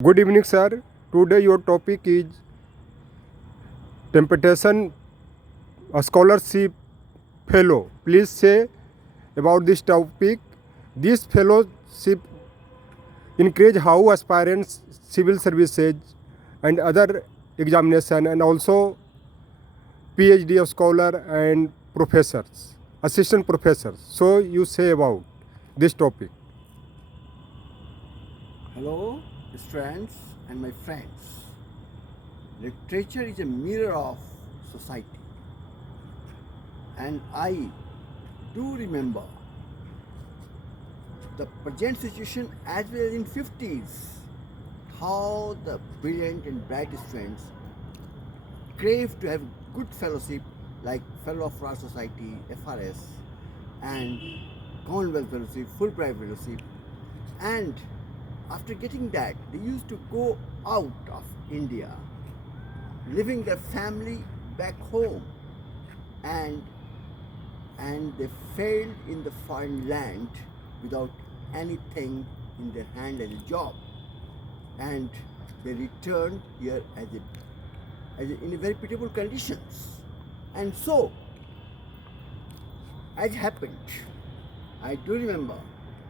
Good evening, sir. Today your topic is temptation a scholarship fellow. Please say about this topic. This fellowship encourage how aspirants, civil services, and other examination, and also PhD of scholar and professors, assistant professors. So you say about this topic. Hello, students and my friends. Literature is a mirror of society, and I do remember the present situation as well as in 50s, how the brilliant and bright students crave to have good fellowship like Fellow of Royal Society, FRS, and Commonwealth Fellowship, Fulbright Fellowship, and after getting that, they used to go out of India, leaving their family back home, and they failed in the foreign land without anything in their hand as a job, and they returned here in a very pitiable conditions. And so, as happened, I do remember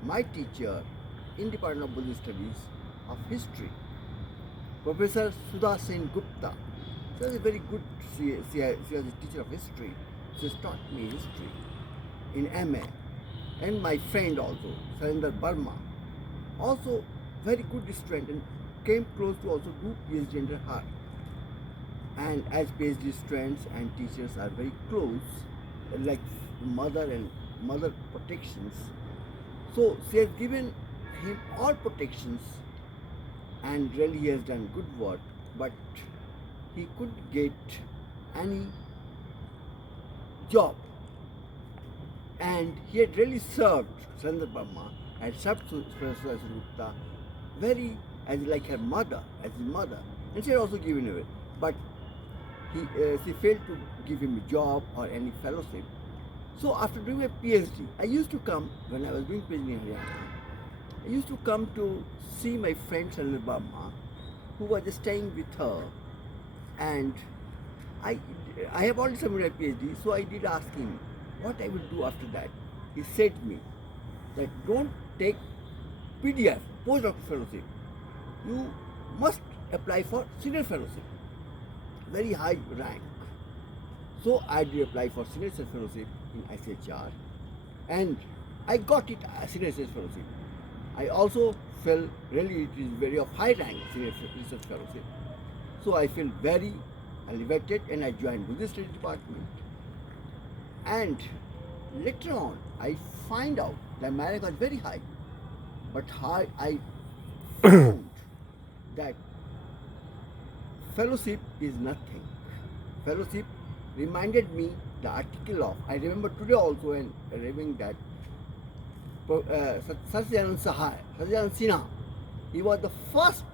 my teacher in Department of Buddhist Studies of History, Professor Sudha Sen Gupta. She was a very good, she was a teacher of history. She has taught me history in MA. And my friend also, Sarinder Burma, also very good student and came close to also do PhD under her. And as PhD students and teachers are very close, like mother protections, so she has given him all protections, and really he has done good work, but he couldn't get any job. And he had really served, Sandra Burma had served Professor Gupta very as like her mother, as his mother, and she had also given away. But she failed to give him a job or any fellowship. So after doing a PhD, I used to come, when I was doing PhD in Haryana, I used to come to see my friend Sandra Burma, who was staying with her, and I have already submitted my PhD, so I did ask him what I would do after that. He said to me that don't take PDF, postdoctoral fellowship. You must apply for senior fellowship, very high rank. So I did apply for senior research fellowship in ICHR, and I got it as senior research fellowship. I also felt really it is very of high rank senior research fellowship. So I feel very elevated, and I joined Buddhist Studies department. And later on, I find out that my rank was very high, but I found that fellowship is nothing. Fellowship reminded me the article of, I remember today also and reading that Satyanand Sinha, he was the first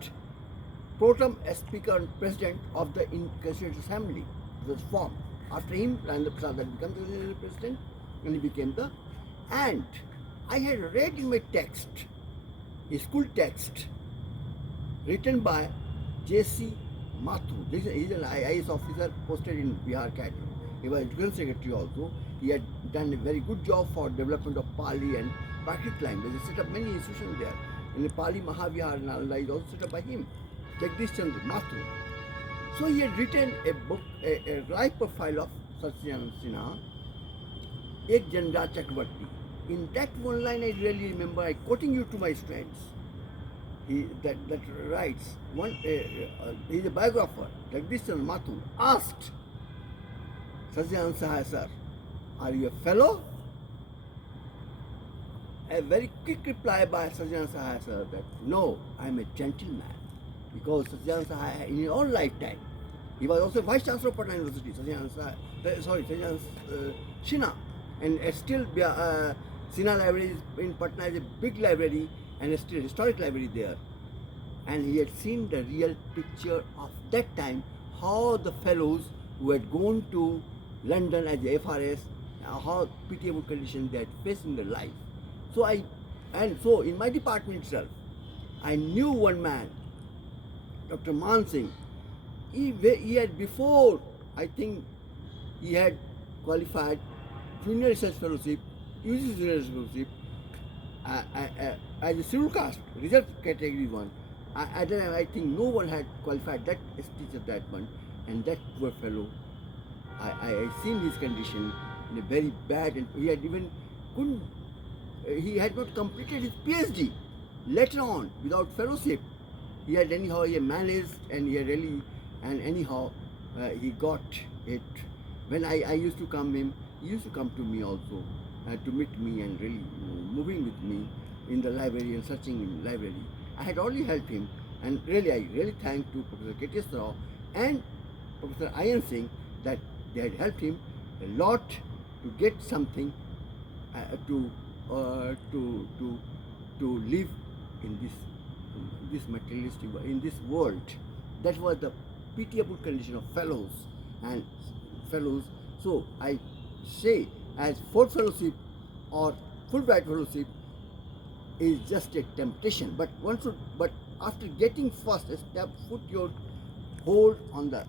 pro-tem speaker and president of the Constituent Assembly. It was formed. After him, Rajendra Prasad had become the president, and he became and I had read in my text, a school text, written by J.C. Mathur. He is an IAS officer posted in Bihar cabinet. He was education secretary also. He had done a very good job for development of Pali and Prakrit language. He set up many institutions there. In the Pali Mahavihar and Nalanda is also set up by him, Jagdish Chandra Mathur. So he had written a book, a life profile of Satyanand Sinha, Ek Janda Chakravarti. In that one line I really remember, I quoting you to my students. He that writes one. He is a biographer. Jagdish Chandra Mathur asked Satyanand Sinha, sir, are you a fellow? A very quick reply by Satyanand Sinha, sir, that no, I am a gentleman. Because Satyanand Sinha, in his own lifetime, he was also Vice Chancellor of Patna University, Satyanand Sinha. And still, Sinha Library in Patna is a big library and still historic library there. And he had seen the real picture of that time, how the fellows who had gone to London as a FRS, how pitiable conditions they had faced in their life. So in my department itself, I knew one man Dr. Man Singh, he had before, I think, he had qualified junior research fellowship, UGC research fellowship, as a scheduled caste, reserve category one. At that time, I think no one had qualified that stage of that one, and that poor fellow, I seen his condition in a very bad, and he had even couldn't, he had not completed his PhD. Later on, without fellowship, he had managed, and he had really, and anyhow, he got it. When I used to come him, he used to come to me also to meet me and really moving with me in the library and searching in the library. I had already helped him, and really I really thank to Professor K.T.S. Rao and Professor Ian Singh that they had helped him a lot to get something to live in this materialistic in this world. That was the pitiable condition of fellows and fellows. So I say, as fourth fellowship or Fulbright fellowship is just a temptation, but one should. But after getting first a step, put your hold on the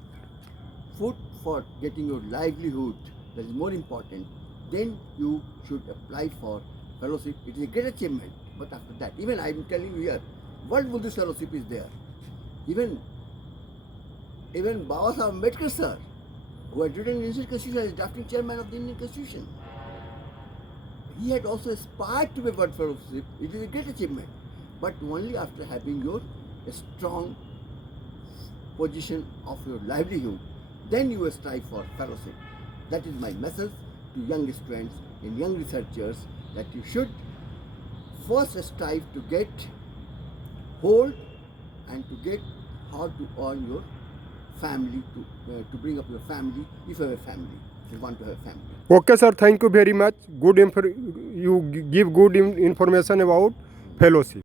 foot for getting your livelihood. That is more important. Then you should apply for fellowship. It is a great achievement. But after that, even I am telling you here, World Buddhist Fellowship is there. Even Baba Sahib Ambedkar sir, who had written the Indian Constitution as drafting chairman of the Indian Constitution, he had also aspired to be World Fellowship. It is a great achievement. But only after having your strong position of your livelihood, then you will strive for fellowship. That is my message to young students and young researchers, that you should first strive to get hold and to get how to earn your family, to bring up your family, if you have a family, if you want to have a family. Okay, sir. Thank you very much. You give good information about fellowship.